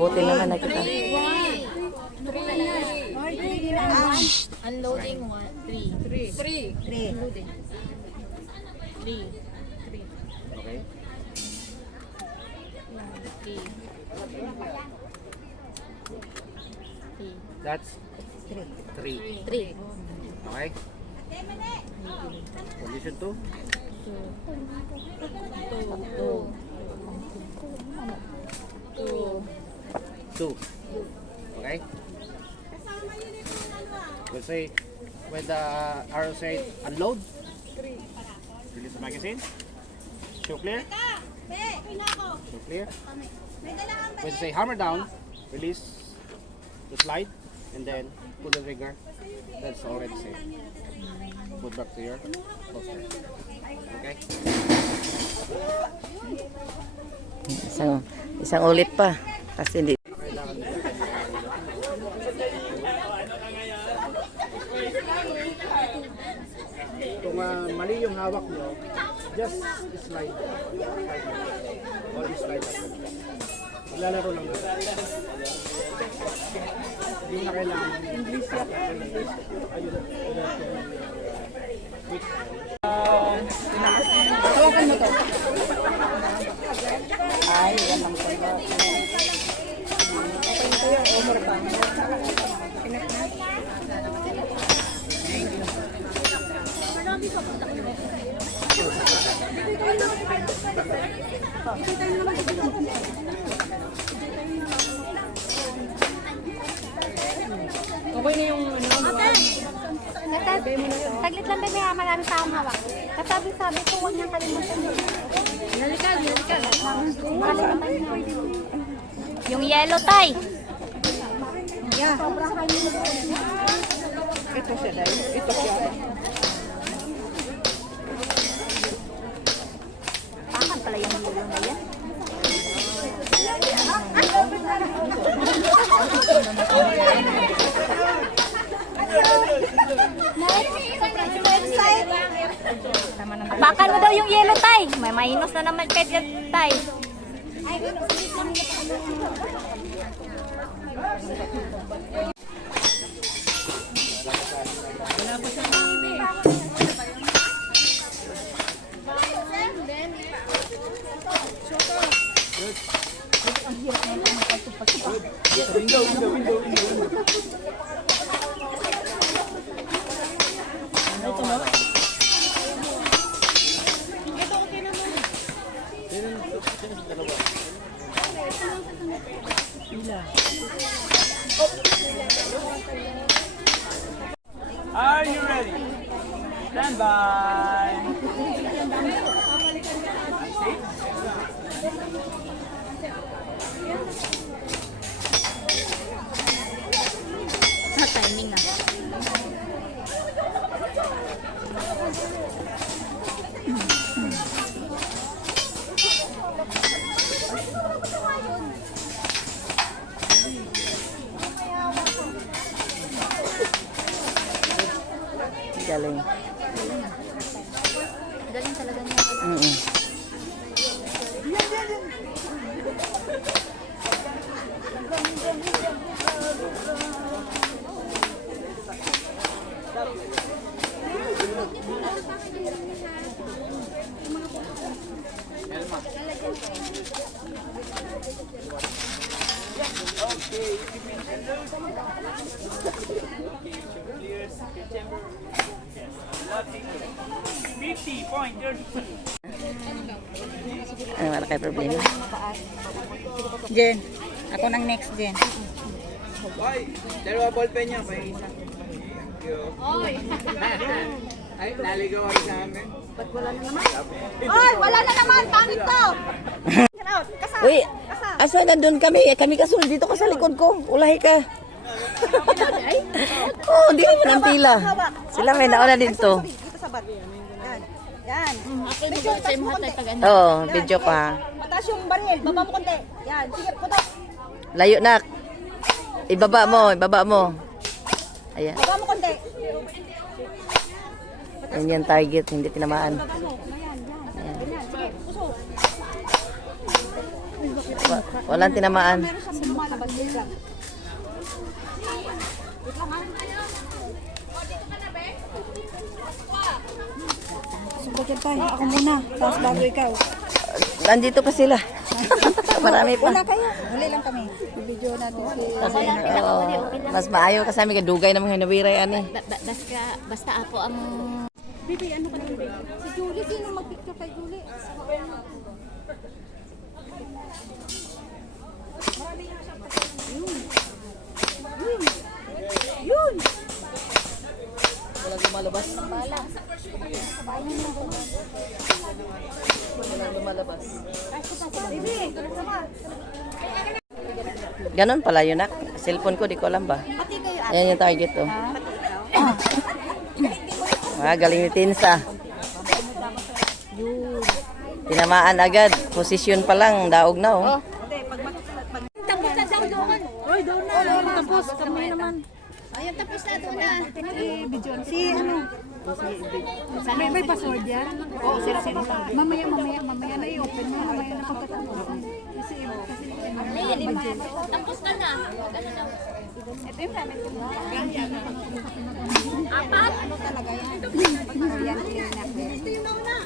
Abutin naman na kita. Unloading 3. Unloading. 3. Okay. 3. That's 3. 3. Okay. Position 2. 2. Okay. We'll say when the arrow says unload. Release the magazine. Show clear. Show clear. When say hammer down, release the slide and then pull the trigger. That's already safe. Put back to your holster. Okay. Isang ulit pa. Kasi hindi. Kung mali yung hawak nyo, just slide. Only slide. Lalaro lang. Hindi na kailangan. English yan. Ayun. Hawakan mo to. Ay, yan ang pala. Okay na tayo. Umor pa. Pinak na. Okay na yung ano. Saglit lang bebe, marami pa akong hawak. Kasabi-sabi ko, huwag niyang kalimutan. Nalikad. Yung yellow tie. Yeah. Ito siya dahil. Ito siya. Pakan pala yung yellow na yan. Bakan mo daw yung yellow tie. May minus na naman kahit yung tie. Are you ready? Stand by. Sa timing na. Galing. Galing talaga niya. Okay, you can send those. Okay, clear September. Yes, lovely. 50.32. Ano wala kayo problema? Jen. Ako nang next, Jen. Hoy, dalawa ballpen niya, may isa. Thank you. Ay, naligaw ako sa amin. Oy, wala na naman. Pangit to. Uy, asa na doon kami? Kami kasunod dito ka sa likod ko. Ulahi ka. Oh, di mo ng pila. Sila may nauna dito. Dito sa bat. Yan. Yan. Ako yung mag-say mo hatay pag ano. Oo, video pa. Mataas yung baril. Baba mo konti. Yan. Sige, putok. Layo na. Ibaba mo, ibaba mo. Ayan. Baba mo konti. Yan yung target, hindi tinamaan. Baba mo. Ayan, yan. Ganyan. Sige, puso. Walang tinamaan. Meron siyang lumalabas. Wait lang. Wait lang, ha? Sumbagyan tayo. Ako muna. Tapos bago ikaw. Nandito pa sila. Marami pa. Wala kayo. Huli lang kami. Video natin si... Mas maayo kasi kami kadugay namang hinawiray ani. Basta ako ang... Bibi, ano ka nang baby? Si Julie, sino mag-picture kay Julie? Yun! Walang lumalabas. Walang lumalabas. Bibi, sama. Ganon pala yun, nak. Cellphone ko, di ko alam ba? Pati kayo, Ayan yung target, oh. Galing ni Tinsa. Tinamaan agad. Posisyon pa lang, daog na, oh. Tapos na daw doon. Oy, doon na. Tapos, kami naman. Ayun, tapos na doon na. Si ano? May password yan? Oo, sila. Mamaya na i-open mo. Mamaya na pagkatapos. Kasi Tapos ka na. Ganun na. ito yung namin. Apat? Ano talaga yan?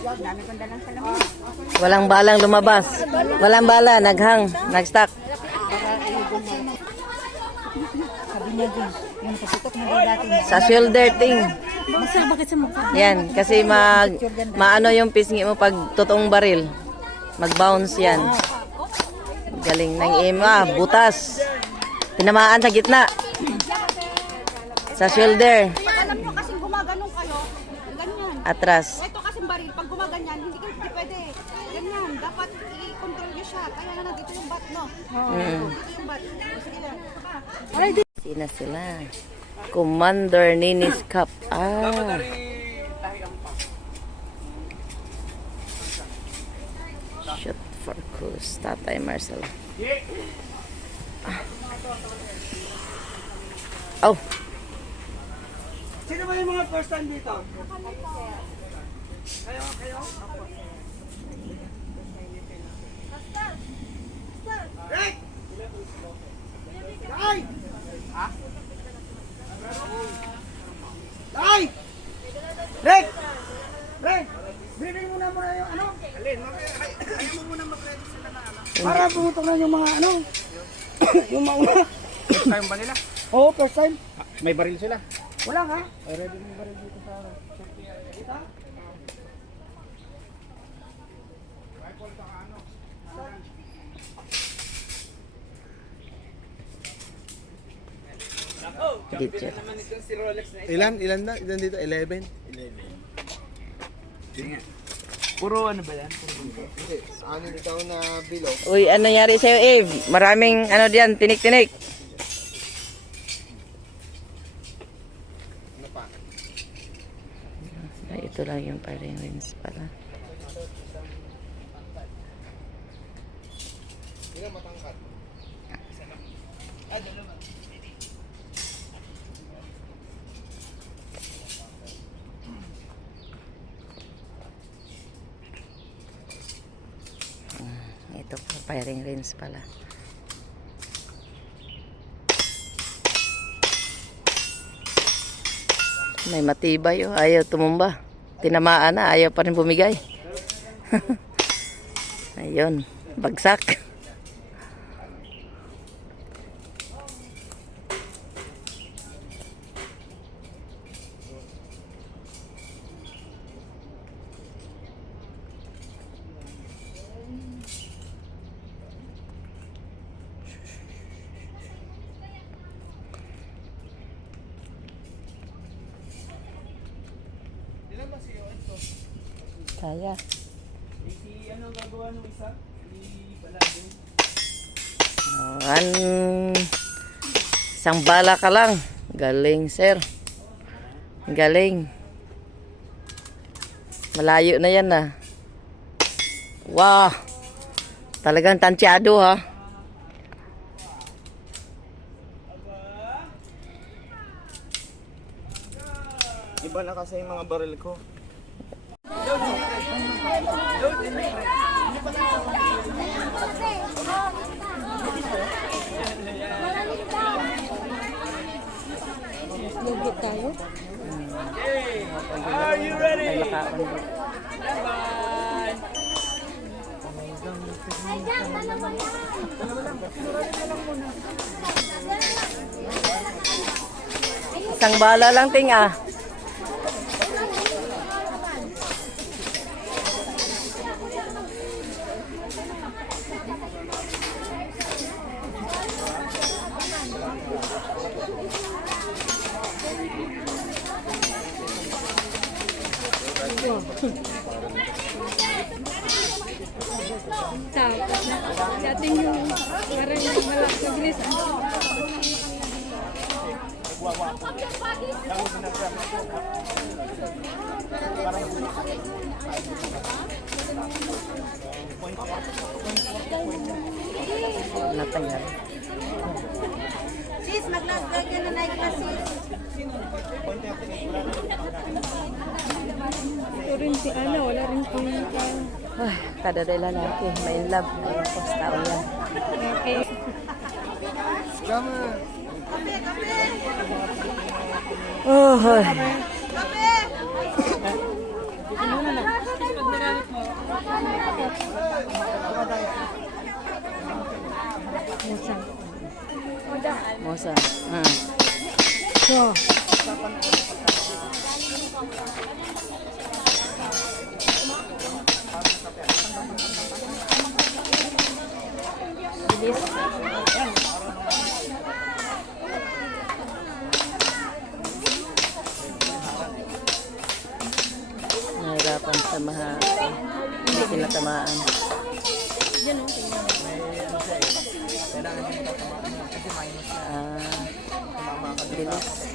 Dami kong dalang salamin. Walang balang lumabas. Walang bala, naghang, nag-stuck. Sabi niya din, yung katutok na daw dati. Sa shoulder thing. Basta bakit sa mukha? Yan, kasi maano yung pisngi mo pag totoong baril. Mag-bounce yan. Galing ng butas. Tinamaan sa gitna. Sa shoulder. Alam nyo kasing gumaganong kayo, ganyan. Atras. Ito kasing baril, pag gumaganyan, hindi pwede. Ganyan, dapat i-control nyo siya. Kaya nga nandito yung bat, no? Dito yung bat. Sige lang. Sina sila. Commander Ninis Cup. Shot for Cruz. Tatay Marcel. Oh. Sino ba yung mga first time dito? Kayo? Rick! Dai! Ha? Dai! Rick! Rick! Bilhin mo na muna yung ano? Alin? Ayaw mo muna mag-ready sila na ano? Para pumutok na yung mga ano? Yung mauna. First time ba nila? Oo, first time. May baril sila. Wala nga. Ay, ready mo baril dito sa... Dito. Ilan na? Ilan dito? 11? Puro ano ba yan? Kasi, ano dito ako na bilo? Uy, ano nangyari sa'yo, Eve? Maraming ano diyan, tinik-tinik. Ano pa? Ay, ito lang yung firing range pala. Ilan matangkat? Ito po, firing range pala. May matibay, oh. Ayaw tumumba. Tinamaan na, ayaw pa rin bumigay. Ayun, bagsak. Kaya. Ano gagawa ng isa? Isang bala ka lang. Galing, sir. Galing. Malayo na yan, ah. Wow. Talagang tansyado, ha. Iba na kasi yung mga baril ko. Lugi tayo. Are you ready? Isang bala lang ting ah. Tapos na. Dating yung parang mabilis. Natayar. Sis, mag-lagay ka na like na sis. Ito rin si Ana, wala rin pumunta. Ay, kada day lalaki, may love, may tao yan. Okay. Kama. Oh, ay. Mosa. So, Nahirapan sa hindi tinatamaan. Bilis.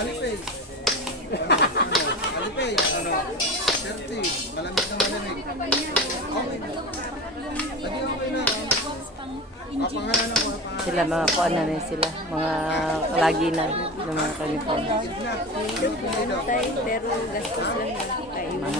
Alipay. Alipay. Ano? 30. Malamig na malamig. Okay na. Lagi okay na. Papangalan ako. Sila mga kuan na rin sila, mga kalagi na ng mga uniform. pero gastos lang na. Mga